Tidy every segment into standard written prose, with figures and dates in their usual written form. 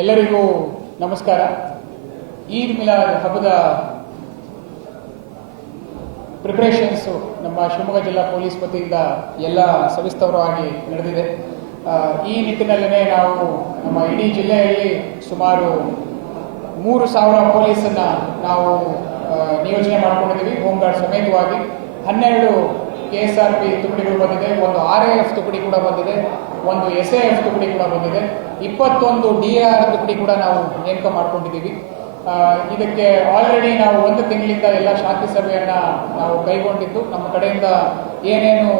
ಎಲ್ಲರಿಗೂ ನಮಸ್ಕಾರ. ಈದ್ ಮಿಲಾದ್ ಹಬ್ಬದ ಪ್ರಿಪರೇಷನ್ಸು ನಮ್ಮ ಶಿವಮೊಗ್ಗ ಜಿಲ್ಲಾ ಪೊಲೀಸ್ ವತಿಯಿಂದ ಎಲ್ಲ ಸವಿಸ್ತರವಾಗಿ ನಡೆದಿದೆ. ಈ ನಿಟ್ಟಿನಲ್ಲೇ ನಾವು ನಮ್ಮ ಇಡೀ ಜಿಲ್ಲೆಯಲ್ಲಿ ಸುಮಾರು 3,000 ಪೊಲೀಸನ್ನು ನಾವು ನಿಯೋಜನೆ ಮಾಡ್ಕೊಂಡಿದ್ದೀವಿ. ಹೋಮ್ ಗಾರ್ಡ್ ಸಮೇತವಾಗಿ 12 KSRP ತುಕಡಿಗಳು ಬಂದಿದೆ, ಒಂದು RAF ತುಕಡಿ ಕೂಡ ಬಂದಿದೆ, ಒಂದು SAF ತುಕಡಿ ಕೂಡ ಬಂದಿದೆ, 21 DAR ತುಕಡಿ ಕೂಡ ನಾವು ನೇಮಕ ಮಾಡ್ಕೊಂಡಿದ್ದೀವಿ. ಇದಕ್ಕೆ ಆಲ್ರೆಡಿ ನಾವು 1 ತಿಂಗಳಿಂದ ಎಲ್ಲ ಶಾಂತಿ ಸಭೆಯನ್ನು ನಾವು ಕೈಗೊಂಡಿದ್ದು ನಮ್ಮ ಕಡೆಯಿಂದ ಏನೇನು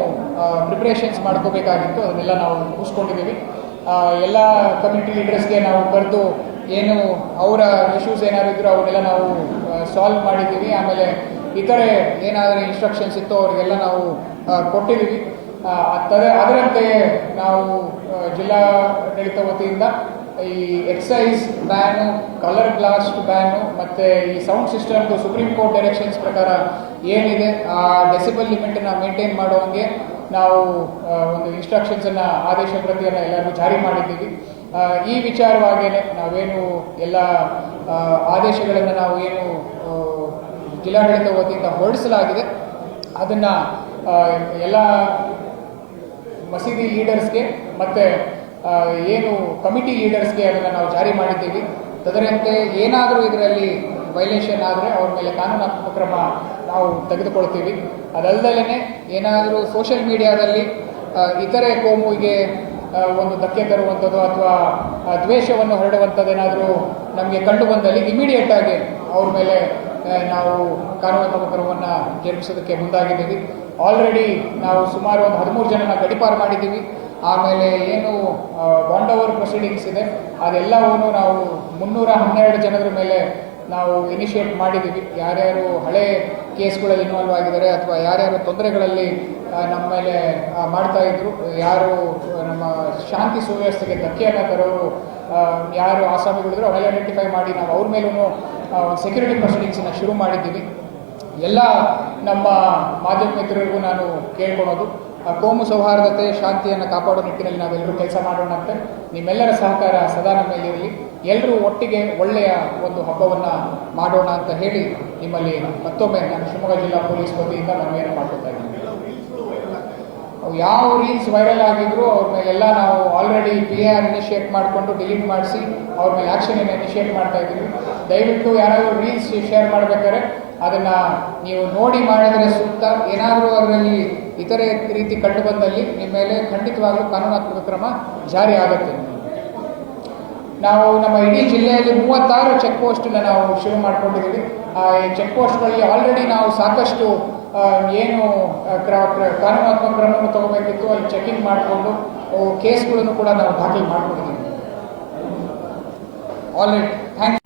ಪ್ರಿಪ್ರೇಷನ್ಸ್ ಮಾಡ್ಕೋಬೇಕಾಗಿತ್ತು ಅದನ್ನೆಲ್ಲ ನಾವು ಮುಗಿಸ್ಕೊಂಡಿದ್ದೀವಿ. ಎಲ್ಲ ಕಮ್ಯುನಿಟಿ ಲೀಡರ್ಸ್ಗೆ ನಾವು ಕರೆದು ಏನು ಅವರ ಇಶ್ಯೂಸ್ ಏನಾದ್ರು ಇದ್ದರೂ ಅವನ್ನೆಲ್ಲ ನಾವು ಸಾಲ್ವ್ ಮಾಡಿದ್ದೀವಿ. ಆಮೇಲೆ ಇತರೆ ಏನಾದರೂ ಇನ್ಸ್ಟ್ರಕ್ಷನ್ಸ್ ಇತ್ತು ಅವರಿಗೆಲ್ಲ ನಾವು ಕೊಟ್ಟಿದ್ದೀವಿ. ಅದರಂತೆಯೇ ನಾವು ಜಿಲ್ಲಾಡಳಿತ ವತಿಯಿಂದ ಈ excise ban, colour blast ban ಮತ್ತು ಈ ಸೌಂಡ್ ಸಿಸ್ಟಮ್ದು ಸುಪ್ರೀಂ ಕೋರ್ಟ್ ಡೈರೆಕ್ಷನ್ಸ್ ಪ್ರಕಾರ ಏನಿದೆ ಆ ಡೆಸಿಬಲ್ ಲಿಮಿಟನ್ನು ಮೇಂಟೈನ್ ಮಾಡುವಂಗೆ ನಾವು ಒಂದು ಇನ್ಸ್ಟ್ರಕ್ಷನ್ಸನ್ನು ಆದೇಶ ಪ್ರತಿಯನ್ನು ಎಲ್ಲರಿಗೂ ಜಾರಿ ಮಾಡಿದ್ದೀವಿ. ಈ ವಿಚಾರವಾಗಿಯೇ ನಾವೇನು ಎಲ್ಲ ಆದೇಶಗಳನ್ನು ನಾವು ಏನು ಜಿಲ್ಲಾಡಳಿತ ವತಿಯಿಂದ ಹೊರಡಿಸಲಾಗಿದೆ ಅದನ್ನು ಎಲ್ಲ ಮಸೀದಿ ಲೀಡರ್ಸ್ಗೆ ಮತ್ತು ಏನು ಕಮಿಟಿ ಲೀಡರ್ಸ್ಗೆ ಅದನ್ನು ನಾವು ಜಾರಿ ಮಾಡಿದ್ದೀವಿ. ಅದರಂತೆ ಏನಾದರೂ ಇದರಲ್ಲಿ ವೈಲೇಷನ್ ಆದರೆ ಅವ್ರ ಮೇಲೆ ಕಾನೂನಾತ್ಮಕ ಕ್ರಮ ನಾವು ತೆಗೆದುಕೊಳ್ತೀವಿ. ಅದಲ್ಲದಲ್ಲೇ ಏನಾದರೂ ಸೋಷಿಯಲ್ ಮೀಡಿಯಾದಲ್ಲಿ ಇತರೆ ಕೋಮುವಿಗೆ ಒಂದು ಧಕ್ಕೆ ತರುವಂಥದ್ದು ಅಥವಾ ದ್ವೇಷವನ್ನು ಹರಡುವಂಥದ್ದು ಏನಾದರೂ ನಮಗೆ ಕಂಡು ಬಂದಲ್ಲಿ ಇಮಿಡಿಯೇಟಾಗಿ ಅವ್ರ ಮೇಲೆ ನಾವು ಕಾನೂನಾತ್ಮಕ ಕ್ರಮವನ್ನು ಜರುಗಿಸೋದಕ್ಕೆ ಮುಂದಾಗಿದ್ದೀವಿ. ಆಲ್ರೆಡಿ ನಾವು ಸುಮಾರು ಒಂದು 13 ಜನನ ಗಡಿಪಾರು ಮಾಡಿದ್ದೀವಿ. ಆಮೇಲೆ ಏನು ಬಾಂಡ್ ಓವರ್ ಪ್ರೊಸೀಡಿಂಗ್ಸ್ ಇದೆ ಅದೆಲ್ಲವೂ ನಾವು 312 ಜನರ ಮೇಲೆ ನಾವು ಇನಿಷಿಯೇಟ್ ಮಾಡಿದ್ದೀವಿ. ಯಾರ್ಯಾರು ಹಳೆ ಕೇಸ್ಗಳಲ್ಲಿ ಇನ್ವಾಲ್ವ್ ಆಗಿದ್ದಾರೆ ಅಥವಾ ಯಾರ್ಯಾರು ತೊಂದರೆಗಳಲ್ಲಿ ನಮ್ಮ ಮೇಲೆ ಮಾಡ್ತಾಯಿದ್ರು, ಯಾರು ನಮ್ಮ ಶಾಂತಿ ಸುವ್ಯವಸ್ಥೆಗೆ ಧಕ್ಕೆಯನ್ನು ತರೋರು ಯಾರು ಆಸಾಮಿಗಳಿದ್ರು ಅವರೆಲ್ಲ ಐಡೆಂಟಿಫೈ ಮಾಡಿ ನಾವು ಅವ್ರ ಮೇಲೂ ಸೆಕ್ಯೂರಿಟಿ ಪ್ರೊಸೀಡಿಂಗ್ಸನ್ನು ಶುರು ಮಾಡಿದ್ದೀವಿ. ಎಲ್ಲ ನಮ್ಮ ಮಾಧ್ಯಮ ಮಿತ್ರರಿಗೂ ನಾನು ಕೇಳ್ಕೊಳೋದು, ಕೋಮು ಸೌಹಾರ್ದತೆ ಶಾಂತಿಯನ್ನು ಕಾಪಾಡೋ ನಿಟ್ಟಿನಲ್ಲಿ ನಾವೆಲ್ಲರೂ ಕೆಲಸ ಮಾಡೋಣ ಅಂತ ನಿಮ್ಮೆಲ್ಲರ ಸಹಕಾರ ಸದಾ ನಮ್ಮ ಮೇಲಿರಲಿ. ಎಲ್ಲರೂ ಒಟ್ಟಿಗೆ ಒಳ್ಳೆಯ ಒಂದು ಹಬ್ಬವನ್ನು ಮಾಡೋಣ ಅಂತ ಹೇಳಿ ನಿಮ್ಮಲ್ಲಿ ಮತ್ತೊಮ್ಮೆ ನಾನು ಶಿವಮೊಗ್ಗ ಜಿಲ್ಲಾ ಪೊಲೀಸ್ ವತಿಯಿಂದ ಮನವಿಯನ್ನು ಮಾಡ್ಕೊತಾ ಇದ್ದೀನಿ. ಯಾವ ರೀಲ್ಸ್ ವೈರಲ್ ಆಗಿದ್ರು ಅವ್ರ ಮೇಲೆಲ್ಲ ನಾವು ಆಲ್ರೆಡಿ PR ಇನಿಷಿಯೇಟ್ ಮಾಡಿಕೊಂಡು ಡಿಲೀಟ್ ಮಾಡಿಸಿ ಅವ್ರ ಮೇಲೆ ಆ್ಯಕ್ಷನ್ ಇನಿಷಿಯೇಟ್ ಮಾಡ್ತಾ ಇದ್ದೀವಿ. ದಯವಿಟ್ಟು ಯಾರಾದರೂ ರೀಲ್ಸ್ ಶೇರ್ ಮಾಡಬೇಕಾದ್ರೆ ಅದನ್ನು ನೀವು ನೋಡಿ ಮಾಡಿದರೆ ಸೂಕ್ತ. ಏನಾದರೂ ಅದರಲ್ಲಿ ಇತರೆ ರೀತಿ ಕಂಡು ಬಂದಲ್ಲಿ ನಿಮ್ಮ ಮೇಲೆ ಖಂಡಿತವಾಗಲೂ ಕಾನೂನಾತ್ಮಕ ಕ್ರಮ ಜಾರಿ ಆಗುತ್ತೆ. ನಾವು ನಮ್ಮ ಇಡೀ ಜಿಲ್ಲೆಯಲ್ಲಿ 36 ಚೆಕ್ ಪೋಸ್ಟನ್ನು ನಾವು ಶುರು ಮಾಡ್ಕೊಂಡಿದ್ದೀವಿ. ಈ ಚೆಕ್ ಪೋಸ್ಟ್ಗಳಲ್ಲಿ ಆಲ್ರೆಡಿ ನಾವು ಸಾಕಷ್ಟು ಏನು ಕಾನೂನಾತ್ಮಕ ಕ್ರಮವನ್ನು ತಗೋಬೇಕಿತ್ತು ಅಲ್ಲಿ ಚೆಕಿಂಗ್ ಮಾಡಿಕೊಂಡು ಕೇಸ್ಗಳನ್ನು ಕೂಡ ನಾವು ದಾಖಲೆ ಮಾಡ್ಕೊಂಡಿದ್ದೀವಿ. All right, thank you.